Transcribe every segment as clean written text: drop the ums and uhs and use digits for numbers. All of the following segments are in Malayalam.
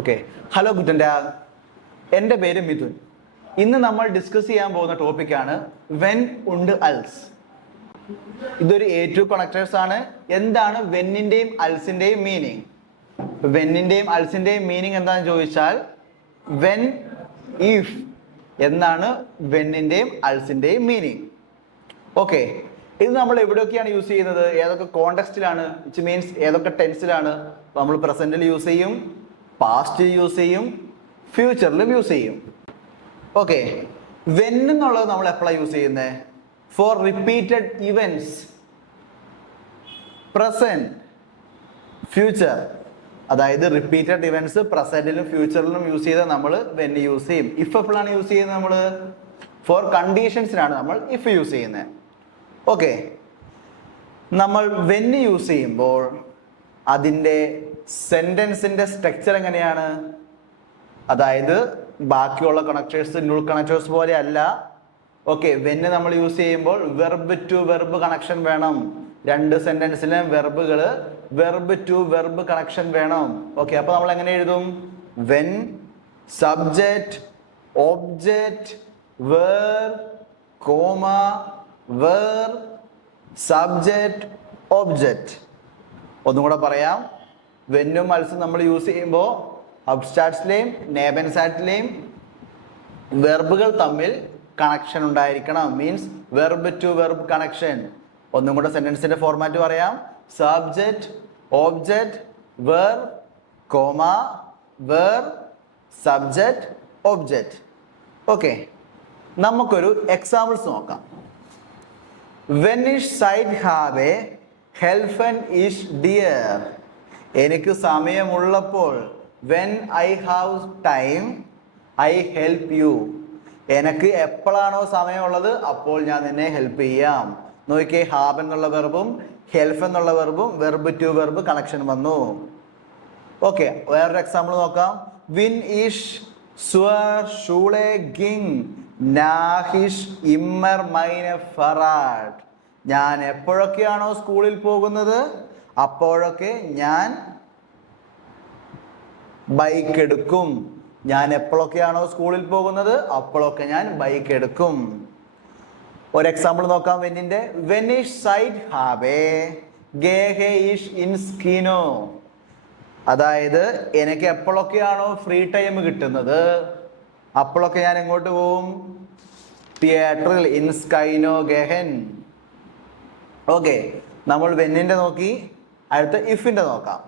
Okay, hello ഗുഡൻ ഡാഗ്. എൻ്റെ പേര് മിഥുൻ. ഇന്ന് നമ്മൾ ഡിസ്കസ് ചെയ്യാൻ പോകുന്ന ടോപ്പിക്കാണ് വെൻ ഉണ്ട് അൽസ്. ഇതൊരു A2 കണക്ടേഴ്സ് ആണ്. എന്താണ് വെന്നിന്റെയും അൽസിന്റെയും മീനിങ്? വെന്നിന്റെയും അൽസിന്റെയും മീനിങ് എന്താണെന്ന് ചോദിച്ചാൽ വെൻ, ഇഫ് എന്നാണ് വെന്നിന്റെയും അൽസിന്റെയും മീനിങ്. ഓക്കെ, ഇത് നമ്മൾ എവിടെയൊക്കെയാണ് യൂസ് ചെയ്യുന്നത്, ഏതൊക്കെ കോണ്ടെക്സ്റ്റിലാണ്, വിച്ച് മീൻസ് ഏതൊക്കെ ടെൻസിലാണ്? നമ്മൾ പ്രസന്റിൽ യൂസ് ചെയ്യും, പാസ്റ്റിൽ യൂസ് ചെയ്യും, ഫ്യൂച്ചറിലും യൂസ് ചെയ്യും. ഓക്കെ, വെൻ എന്നുള്ളത് നമ്മൾ എപ്പോഴാണ് യൂസ് ചെയ്യുന്നത്? For repeated events, present, future. അതായത് റിപ്പീറ്റഡ് ഇവന്റ്സ് പ്രസന്റിലും ഫ്യൂച്ചറിലും യൂസ് ചെയ്താൽ നമ്മൾ വെൻ യൂസ് ചെയ്യും. ഇഫ് എപ്പോഴാണ് യൂസ് ചെയ്യുന്നത്? നമ്മൾ ഫോർ കണ്ടീഷൻസിനാണ് നമ്മൾ ഇഫ് യൂസ് ചെയ്യുന്നത്. ഓക്കെ, നമ്മൾ വെൻ യൂസ് ചെയ്യുമ്പോൾ അതിൻ്റെ സെന്റൻസിന്റെ സ്ട്രക്ചർ എങ്ങനെയാണ്? അതായത് ബാക്കിയുള്ള കണക്ടേഴ്സ് ന്യൂൾ കണക്ടേഴ്സ് പോലെ അല്ല. ഓക്കെ, വെന്ന് നമ്മൾ യൂസ് ചെയ്യുമ്പോൾ വെർബ് ടു വെർബ് കണക്ഷൻ വേണം. രണ്ട് സെന്റൻസിലും വെർബുകൾ വെർബ് ടു വെർബ് കണക്ഷൻ വേണം. ഓക്കെ, അപ്പൊ നമ്മൾ എങ്ങനെ എഴുതും? When, subject, object, verb, comma, verb, subject, object. ഒന്നും കൂടെ പറയാം. വെന്നും അൽസും നമ്മൾ യൂസ് ചെയ്യുമ്പോൾ അബ്സ്ട്രാക്റ്റിലെയും നേബൻസാറ്റിലെയും വെർബുകൾ തമ്മിൽ കണക്ഷൻ ഉണ്ടായിരിക്കണം. Means verb to verb connection. ഒന്നും കൂടെ സെന്റൻസിന്റെ ഫോർമാറ്റ് പറയാം. Subject, object, verb, comma, verb, subject, object. Okay, നമുക്കൊരു എക്സാമ്പിൾസ് നോക്കാം. വെൻ ഇഷ് സൈഡ് ഹാവ് എ ഹെൽഫൻ ഇഷ് ഡിയർ. എനിക്ക് സമയമുള്ളപ്പോൾ, when I have time I help you. എനിക്ക് എപ്പോഴാണോ സമയമുള്ളത് അപ്പോൾ ഞാൻ നിന്നെ ഹെൽപ്പ് ചെയ്യാം. നോക്കിയേ, ഹാവ് എന്നുള്ള വെർബും ഹെൽഫ് എന്നുള്ള വെർബും വെർബ് ടു വെർബ് കണക്ഷൻ വന്നു. ഓക്കെ, വേറൊരു എക്സാമ്പിൾ നോക്കാം. വിൻ ഇഷ് സ്വർ ഷൂളെ ഗിങ് നാഹിഷ് ഇമ്മർ മൈനെ ഫറാഡ്. ഞാൻ എപ്പോഴൊക്കെയാണോ സ്കൂളിൽ പോകുന്നത് അപ്പോഴൊക്കെ ഞാൻ ബൈക്ക് എടുക്കും. ഞാൻ എപ്പോഴൊക്കെയാണോ സ്കൂളിൽ പോകുന്നത് അപ്പോഴൊക്കെ ഞാൻ ബൈക്ക് എടുക്കും. ഒരു എക്സാമ്പിൾ നോക്കാം വെന്നിന്റെ. വെൻ ഇഷ് സൈഡ് ഹാവ് ഗേഹെ ഇഷ് ഇൻ സ്കിനോ. അതായത് എനിക്ക് എപ്പോഴൊക്കെയാണോ ഫ്രീ ടൈം കിട്ടുന്നത് അപ്പോഴൊക്കെ ഞാൻ എങ്ങോട്ട് പോവും? തിയേറ്ററിൽ. ഇൻ സ്കൈനോ ഗെഹൻ. ഓക്കെ, നമ്മൾ വെന്നിന്റെ നോക്കി. അടുത്ത ഇഫിന്റെ നോക്കാം.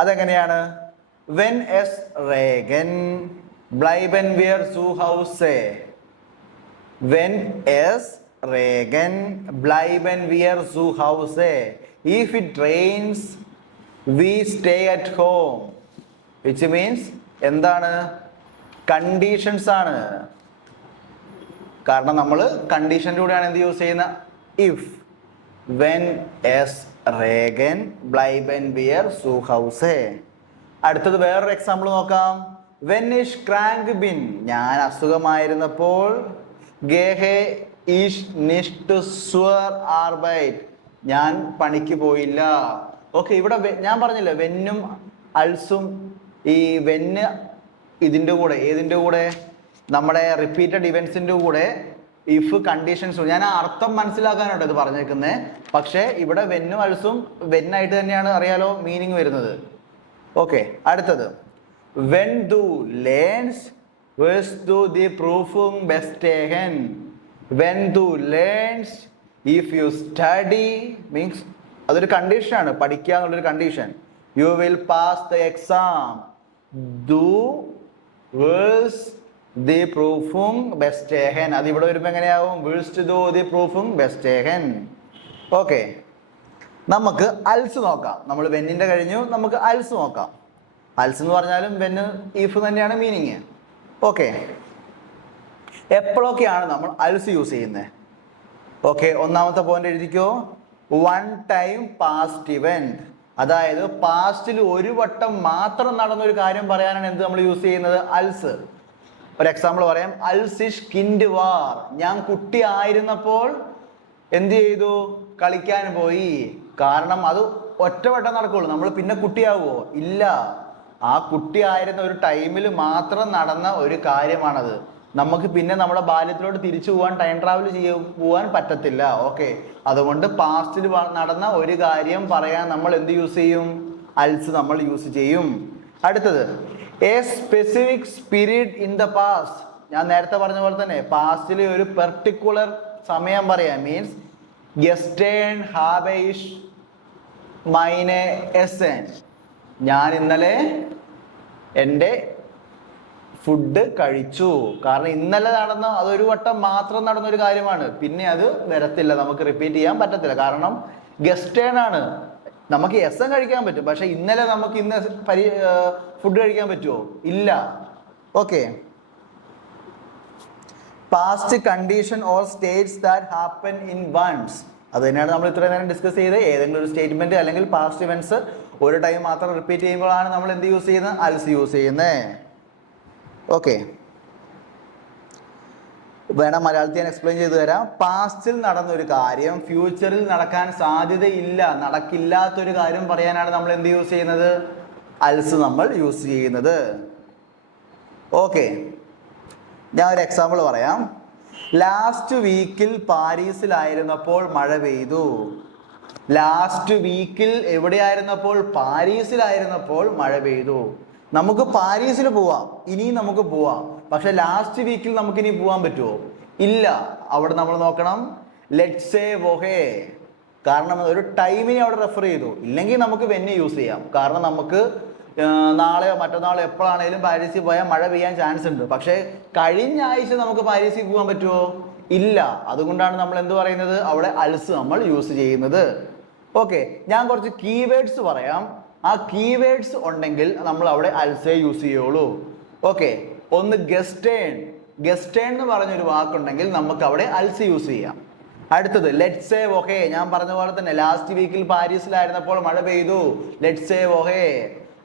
അതെങ്ങനെയാണ്? വെൻ എസ് റേഗൻ ബ്ലൈബൻ വിയർ സു ഹൗസേ. വെൻ എസ് റേഗൻ ബ്ലൈബൻ വിയർ സു ഹൗസേ. If it rains we stay at home. Which means എന്താണ്? കണ്ടീഷൻസ് ആണ്. കാരണം നമ്മൾ കണ്ടീഷനിലൂടെയാണ് എന്ത് യൂസ് ചെയ്യുന്ന? ഇഫ്. വെൻ എസ് റേഗൻ ബ്ലൈബൻ വിയർ സു ഹൗസേ. അടുത്തത് വേറൊരു എക്സാമ്പിൾ നോക്കാം. വെൻ ഇഷ് ക്രാങ്ക് ബിൻ. ഞാൻ അസുഖമായിരുന്നപ്പോൾ ഗേഹെ ഇഷ് നിഷ്ട് സ്വർ ആർബൈറ്റ്. ഞാൻ പണിക്ക് പോയില്ല. ഓക്കെ, ഇവിടെ ഞാൻ പറഞ്ഞില്ല വെന്നും അൾസും. ഈ വെന്ന് ഇതിൻ്റെ കൂടെ, ഏതിൻ്റെ കൂടെ? നമ്മുടെ റിപ്പീറ്റഡ് ഇവന്റ്സിൻ്റെ കൂടെ ഇഫ് കണ്ടീഷൻസ്. ഞാൻ ആ അർത്ഥം മനസ്സിലാക്കാനാണ് ഇത് പറഞ്ഞേക്കുന്നത്. പക്ഷേ ഇവിടെ വെന്നും അൾസും വെന്നായിട്ട് തന്നെയാണ് അറിയാലോ മീനിങ് വരുന്നത്. ഓക്കെ, അടുത്തത് വെൻ ദു ലേൺസ് വേഴ്സ് ദു ദി പ്രൂഫും ബെസ്റ്റേഹൻ. വെൻ ദു learns, if you study means അതൊരു കണ്ടീഷനാണ്, പഠിക്കുക എന്നുള്ളൊരു condition. You will pass the exam. ദു വേഴ്സ് ദി പ്രൂഫും ബെസ്റ്റേഹൻ. അത് ഇവിടെ വരുമ്പോൾ എങ്ങനെയാവും? വേഴ്സ് ദു ദി പ്രൂഫും ബെസ്റ്റേഹൻ. ഓക്കെ, നമുക്ക് അൽസ് നോക്കാം. നമ്മൾ വെന്നിന്റെ കഴിഞ്ഞു, നമുക്ക് അൽസ് നോക്കാം. അൽസ് എന്ന് പറഞ്ഞാലും വെന്ന് ഇഫ് തന്നെയാണ് മീനിങ്. ഓക്കെ, എപ്പോഴൊക്കെയാണ് നമ്മൾ അൽസ് യൂസ് ചെയ്യുന്നത്? ഓക്കെ, ഒന്നാമത്തെ പോയിന്റ് എഴുതിക്കോ. One time past event. അതായത് പാസ്റ്റിൽ ഒരു വട്ടം മാത്രം നടന്നൊരു കാര്യം പറയാനാണ് എന്ത് നമ്മൾ യൂസ് ചെയ്യുന്നത്? അൽസ്. ഒരു എക്സാമ്പിൾ പറയാം. അൽസിഷ് കിൻഡ് വാർ. ഞാൻ കുട്ടി ആയിരുന്നപ്പോൾ എന്ത് ചെയ്തു? കളിക്കാൻ പോയി. കാരണം അത് ഒറ്റവട്ടം നടക്കുള്ളൂ. നമ്മൾ പിന്നെ കുട്ടിയാവുമോ? ഇല്ല. ആ കുട്ടിയായിരുന്ന ഒരു ടൈമിൽ മാത്രം നടന്ന ഒരു കാര്യമാണത്. നമുക്ക് പിന്നെ നമ്മുടെ ബാല്യത്തിലോട്ട് തിരിച്ചു പോകാൻ, ടൈം ട്രാവൽ പോകാൻ പറ്റത്തില്ല. ഓക്കെ, അതുകൊണ്ട് പാസ്റ്റിൽ നടന്ന ഒരു കാര്യം പറയാൻ നമ്മൾ എന്ത് യൂസ് ചെയ്യും? അൽസ് നമ്മൾ യൂസ് ചെയ്യും. അടുത്തത് A specific period in the past. ഞാൻ നേരത്തെ പറഞ്ഞ പോലെ തന്നെ പാസ്റ്റിലെ ഒരു പെർട്ടിക്കുലർ സമയം പറയാം. മീൻസ് ഗസ്റ്റേൺ ഹാബൈഷ് മൈനെ എസൻ. ഞാൻ ഇന്നലെ എൻ്റെ ഫുഡ് കഴിച്ചു. കാരണം ഇന്നലെ നടന്ന അതൊരു വട്ടം മാത്രം നടന്നൊരു കാര്യമാണ്. പിന്നെ അത് വരത്തില്ല, നമുക്ക് റിപ്പീറ്റ് ചെയ്യാൻ പറ്റത്തില്ല. കാരണം ഗസ്റ്റേൺ ആണ്. നമുക്ക് എസൻ കഴിക്കാൻ പറ്റും, പക്ഷെ ഇന്നലെ നമുക്ക് ഇന്ന് ഫുഡ് കഴിക്കാൻ പറ്റുമോ? ഇല്ല. Okay, past condition or states that happen in once. അത് തന്നെയാണ് നമ്മൾ ഇത്രയും നേരം ഡിസ്കസ് ചെയ്ത്. ഏതെങ്കിലും ഒരു സ്റ്റേറ്റ്മെന്റ് അല്ലെങ്കിൽ പാസ്റ്റ് ഇവന്റ്സ് ഒരു ടൈം മാത്രം റിപ്പീറ്റ് ചെയ്യുമ്പോഴാണ് നമ്മൾ എന്ത് യൂസ് ചെയ്യുന്നത്? അൽസ് യൂസ് ചെയ്യുന്നത്. ഓക്കെ, വേണം മലയാളത്തിൽ ഞാൻ എക്സ്പ്ലെയിൻ ചെയ്തു തരാം. പാസ്റ്റിൽ നടന്നൊരു കാര്യം ഫ്യൂച്ചറിൽ നടക്കാൻ സാധ്യതയില്ല, നടക്കില്ലാത്തൊരു കാര്യം പറയാനാണ് നമ്മൾ എന്ത് യൂസ് ചെയ്യുന്നത്? അൽസ് നമ്മൾ യൂസ് ചെയ്യുന്നത്. ഓക്കെ, ഞാൻ ഒരു എക്സാമ്പിൾ പറയാം. ലാസ്റ്റ് വീക്കിൽ പാരീസിലായിരുന്നപ്പോൾ മഴ പെയ്തു. ലാസ്റ്റ് വീക്കിൽ എവിടെയായിരുന്നപ്പോൾ? പാരീസിലായിരുന്നപ്പോൾ മഴ പെയ്തു. നമുക്ക് പാരീസിൽ പോവാം, ഇനിയും നമുക്ക് പോവാം. പക്ഷെ ലാസ്റ്റ് വീക്കിൽ നമുക്ക് ഇനി പോവാൻ പറ്റുമോ? ഇല്ല. അവിടെ നമ്മൾ നോക്കണം ലെറ്റ്സ് സേ വോഹേ. കാരണം ഒരു ടൈമിനെ അവിടെ റെഫർ ചെയ്തു. ഇല്ലെങ്കിൽ നമുക്ക് വെന്നെ യൂസ് ചെയ്യാം. കാരണം നമുക്ക് നാളെയോ മറ്റന്നാളോ എപ്പോഴാണേലും പാരീസിൽ പോയാൽ മഴ പെയ്യാൻ ചാൻസ് ഉണ്ട്. പക്ഷെ കഴിഞ്ഞ ആഴ്ച നമുക്ക് പാരീസിൽ പോകാൻ പറ്റുമോ? ഇല്ല. അതുകൊണ്ടാണ് നമ്മൾ എന്ത് പറയുന്നത്? അവിടെ അൽസ് നമ്മൾ യൂസ് ചെയ്യുന്നത്. ഓക്കെ, ഞാൻ കുറച്ച് കീവേഡ്സ് പറയാം. ആ കീവേഡ്സ് ഉണ്ടെങ്കിൽ നമ്മൾ അവിടെ അൽസേ യൂസ് ചെയ്യുള്ളൂ. ഓക്കെ, ഒന്ന് ഗസ്റ്റേൺ. ഗസ്റ്റേൺ എന്ന് പറഞ്ഞൊരു വാക്കുണ്ടെങ്കിൽ നമുക്ക് അവിടെ അൽസ് യൂസ് ചെയ്യാം. അടുത്തത് ലെറ്റ്സ് സേ വോഹേ. ഞാൻ പറഞ്ഞ പോലെ തന്നെ ലാസ്റ്റ് വീക്കിൽ പാരീസിലായിരുന്നപ്പോൾ മഴ പെയ്തു. ലെറ്റ്സ് സേ വോഹേ.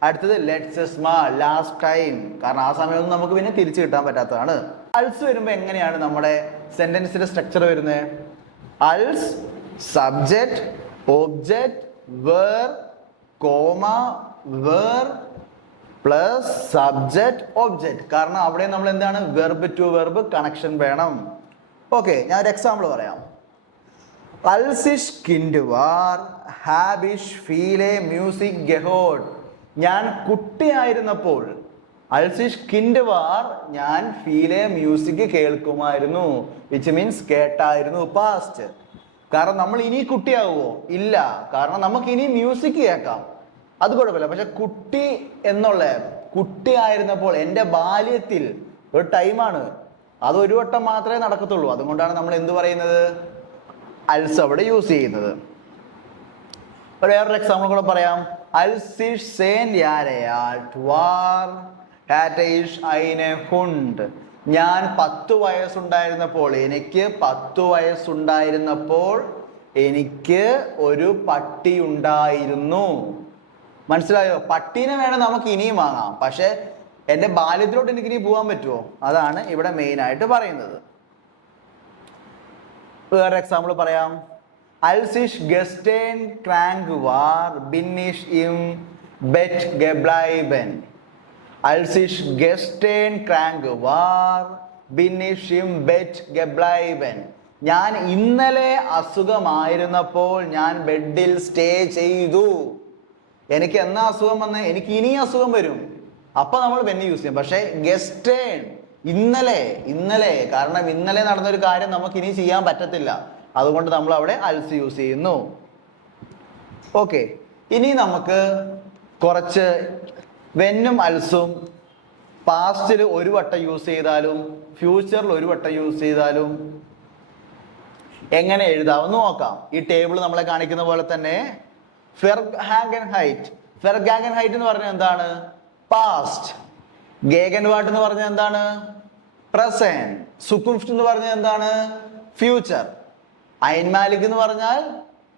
അടുത്തത് ലെറ്റ്സ് സ്മാൾ, ലാസ്റ്റ് ടൈം. കാരണം ആ സമയമൊന്നും നമുക്ക് പിന്നെ തിരിച്ചു കിട്ടാൻ പറ്റാത്തതാണ്. അൽസ് വരുമ്പോൾ എങ്ങനെയാണ് നമ്മുടെ സെന്റൻസിന്റെ സ്ട്രക്ചർ വരുന്നത്? അൽസ്, subject, object, verb, comma, verb plus subject object. കാരണം അവിടെ നമ്മൾ എന്താണ്? വെർബ് ടു വെർബ് കണക്ഷൻ വേണം. ഓക്കെ, ഞാൻ ഒരു എക്സാമ്പിൾ പറയാം. അൽസിഷ് കിൻഡുവാർ ഹാബിഷ് ഫീലെ മ്യൂസിക് ഗെഹോഡ്. ഞാൻ കുട്ടിയായിരുന്നപ്പോൾ, അൽസിഷ് കിൻഡുവാർ ഞാൻ ഫീലെ മ്യൂസിക് കേൾക്കുമായിരുന്നു. വിച്ച് മീൻസ് കേട്ടായിരുന്നു, പാസ്റ്റ്. കാരണം നമ്മൾ ഇനി കുട്ടിയാവുമോ? ഇല്ല. കാരണം നമുക്ക് ഇനി മ്യൂസിക് കേൾക്കാം, അത് കുഴപ്പമില്ല. പക്ഷെ കുട്ടി എന്നുള്ള കുട്ടിയായിരുന്നപ്പോൾ, എൻ്റെ ബാല്യത്തിൽ ഒരു ടൈമാണ്, അത് ഒരു വട്ടം മാത്രമേ നടക്കത്തുള്ളൂ. അതുകൊണ്ടാണ് നമ്മൾ എന്ത് പറയുന്നത്? അൽസ് അവിടെ യൂസ് ചെയ്യുന്നത്. വേറൊരു എക്സാമ്പിൾ കൂടെ പറയാം. അൽസിഷ് സേൻ യാരയാട്ട് വാർ ഹാറ്റയിഷ് ഐനെ ഹുണ്ട്. ഞാൻ 10 വയസ്സുണ്ടായിരുന്നപ്പോൾ, എനിക്ക് 10 വയസ്സുണ്ടായിരുന്നപ്പോൾ എനിക്ക് ഒരു പട്ടി ഉണ്ടായിരുന്നു. മനസ്സിലായോ? പട്ടീനെ വേണം നമുക്ക് ഇനിയും വാങ്ങാം, പക്ഷെ എൻ്റെ ബാല്യത്തിലോട്ട് എനിക്ക് ഇനി പോകാൻ പറ്റുമോ? അതാണ് ഇവിടെ മെയിൻ ആയിട്ട് പറയുന്നത്. വേറെ എക്സാമ്പിൾ പറയാം. അൽസിഷ് ഗസ്റ്റേൻ ക്രാങ്ക് വാർ ബിന്നിഷ് ഇം ബെറ്റ് ഗെബ്ലൈബൻ. അൽസിഷ് ഗസ്റ്റേൻ ക്രാങ്ക് വാർ ബിന്നിഷ് ഇം ബെറ്റ് ഗെബ്ലൈബൻ. ഞാൻ ഇന്നലെ അസുഖമായിരുന്നപ്പോൾ ഞാൻ ബെഡിൽ സ്റ്റേ ചെയ്തു. എനിക്ക് എന്നാ അസുഖം വന്ന്? എനിക്ക് ഇനി അസുഖം വരും. അപ്പൊ നമ്മൾ വെന്ന് യൂസ് ചെയ്യും. പക്ഷെ ഗസ്റ്റേൺ ഇന്നലെ കാരണം ഇന്നലെ നടന്നൊരു കാര്യം നമുക്ക് ഇനി ചെയ്യാൻ പറ്റത്തില്ല. അതുകൊണ്ട് നമ്മൾ അവിടെ അൽസ് യൂസ് ചെയ്യുന്നു. ഓക്കെ, ഇനി നമുക്ക് കുറച്ച് വെന്നും അൽസും പാസ്റ്റിൽ ഒരു വട്ടം യൂസ് ചെയ്താലും ഫ്യൂച്ചറിൽ ഒരു വട്ടം യൂസ് ചെയ്താലും എങ്ങനെ എഴുതാമെന്ന് നോക്കാം. ഈ ടേബിൾ നമ്മളെ കാണിക്കുന്ന പോലെ തന്നെ ഫെർഗാംഗൻഹൈറ്റ് എന്ന് പറഞ്ഞാൽ എന്താണ്? പാസ്റ്റ്. ഗേഗൻവാർട്ട് എന്ന് പറഞ്ഞാൽ എന്താണ്? പ്രസന്റ്. സുക്കുംഫ്റ്റ് എന്ന് പറഞ്ഞാൽ എന്താണ്? ഫ്യൂച്ചർ. ഐൻമാലിക് എന്ന് പറഞ്ഞാൽ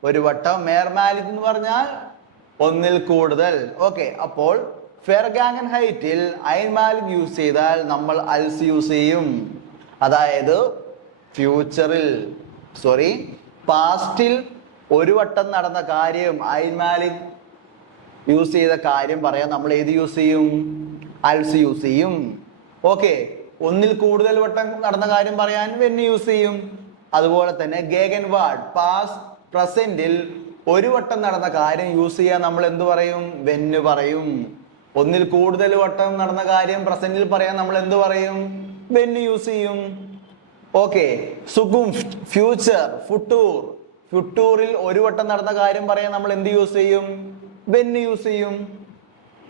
ഒരു വട്ടം, മേർമാലിക് എന്ന് പറഞ്ഞാൽ ഒന്നിൽ കൂടുതൽ. ഓക്കെ, അപ്പോൾ ഫെർഗാംഗൻഹൈറ്റിൽ ഐൻമാലിക് യൂസ് ചെയ്താൽ നമ്മൾ അൽസ് യൂസ് ചെയ്യും. അതായത് പാസ്റ്റിൽ ഒരു വട്ടം നടന്ന കാര്യം ഐമാലിക് യൂസ് ചെയ്ത കാര്യം പറയാൻ നമ്മൾ ഏത് യൂസ് ചെയ്യും? അൽസ് യൂസ് ചെയ്യും. ഓക്കെ, ഒന്നിൽ കൂടുതൽ വട്ടം നടന്ന കാര്യം പറയാൻ വെൻ യൂസ് ചെയ്യും. അതുപോലെ തന്നെ ഗേഗൻ വാർഡ് പാസ്റ്റ് പ്രസന്റിൽ ഒരു വട്ടം നടന്ന കാര്യം യൂസ് ചെയ്യാൻ നമ്മൾ എന്ത് പറയും? വെന്ന് പറയും. ഒന്നിൽ കൂടുതൽ വട്ടം നടന്ന കാര്യം പ്രസന്റിൽ പറയാൻ നമ്മൾ എന്ത് പറയും? വെന്ന് യൂസ് ചെയ്യും. ഓക്കെ, സുകുംഫ്റ്റ് ഫ്യൂച്ചർ ഫുട്ടൂർ ഫുട്ടൂറിൽ ഒരു വട്ടം നടന്ന കാര്യം പറയാൻ നമ്മൾ എന്ത് യൂസ് ചെയ്യും? വെന്ന് യൂസ് ചെയ്യും.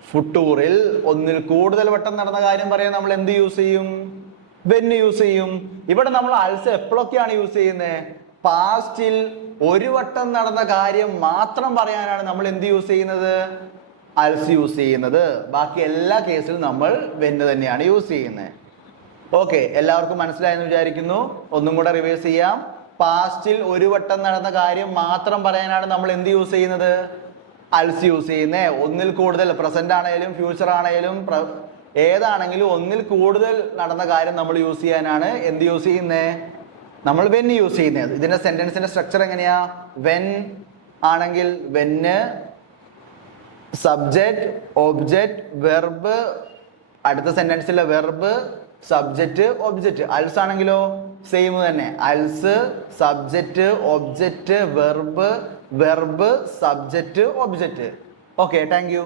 ഫുട്ടൂറിൽ ഒന്നിൽ കൂടുതൽ വട്ടം നടന്ന കാര്യം പറയാൻ നമ്മൾ എന്ത് യൂസ് ചെയ്യും? വെന്ന് യൂസ് ചെയ്യും. ഇവിടെ നമ്മൾ അൽസ് എപ്പോഴൊക്കെയാണ് യൂസ് ചെയ്യുന്നത്? പാസ്റ്റിൽ ഒരു വട്ടം നടന്ന കാര്യം മാത്രം പറയാനാണ് നമ്മൾ എന്ത് യൂസ് ചെയ്യുന്നത്? അൽസ് യൂസ് ചെയ്യുന്നത്. ബാക്കി എല്ലാ കേസിലും നമ്മൾ വെന്ന് തന്നെയാണ് യൂസ് ചെയ്യുന്നത്. ഓക്കെ, എല്ലാവർക്കും മനസ്സിലായെന്ന് വിചാരിക്കുന്നു. ഒന്നും കൂടെ റിവേഴ്സ് ചെയ്യാം. പാസ്റ്റിൽ ഒരു വട്ടം നടന്ന കാര്യം മാത്രം പറയാനാണ് നമ്മൾ എന്ത് യൂസ് ചെയ്യുന്നത്? അൽസ് യൂസ് ചെയ്യുന്നത്. ഒന്നിൽ കൂടുതൽ പ്രസന്റ് ആണെങ്കിലും ഫ്യൂച്ചർ ആണെങ്കിലും ഏതാണെങ്കിലും ഒന്നിൽ കൂടുതൽ നടന്ന കാര്യം നമ്മൾ യൂസ് ചെയ്യാനാണ് എന്ത് യൂസ് ചെയ്യുന്നത്? നമ്മൾ വെൻ യൂസ് ചെയ്യുന്നത്. ഇതിന്റെ സെന്റൻസിന്റെ സ്ട്രക്ചർ എങ്ങനെയാ? വെൻ ആണെങ്കിൽ വെന്ന്, സബ്ജക്റ്റ്, ഒബ്ജക്റ്റ്, വെർബ്, അടുത്ത സെന്റൻസിലെ വെർബ്, സബ്ജക്റ്റ്, ഒബ്ജക്റ്റ്. അൽസ് ആണെങ്കിലോ സെയിം തന്നെ. Else, subject, object, verb, verb, subject, object. Okay, thank you.